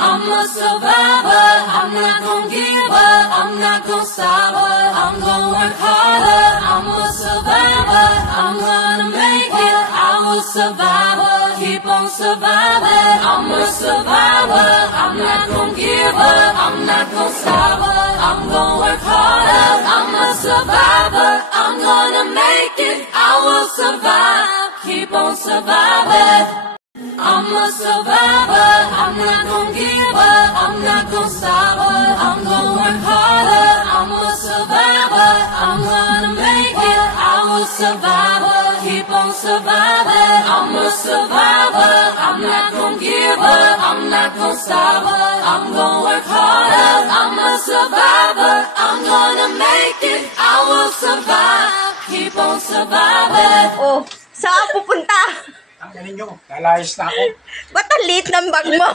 I'm a survivor, I'm not gonna give up, I'm not gonna stop, I'm gonna work harder. I'm a survivor, I'm gonna make it, I will survive, keep on surviving. I'm a survivor, I'm not gonna give up, I'm not gonna stop, I'm gonna work harder. I'm a survivor, I'm gonna make it, I will survive, keep on surviving. I'm a survivor, I'm not gonna give up, I'm not gonna stop, I'm gonna work harder. I'm a survivor, I'm gonna make it, I will survive, keep on surviving. I'm a survivor, I'm not gonna give up, I'm not gonna stop, I'm gonna work harder. I'm a survivor, I'm gonna make it, I will survive, keep on surviving. Oh, saan pupunta? Ang galing nyo, lalayas na ako. Ba't ang liit ng bag mo?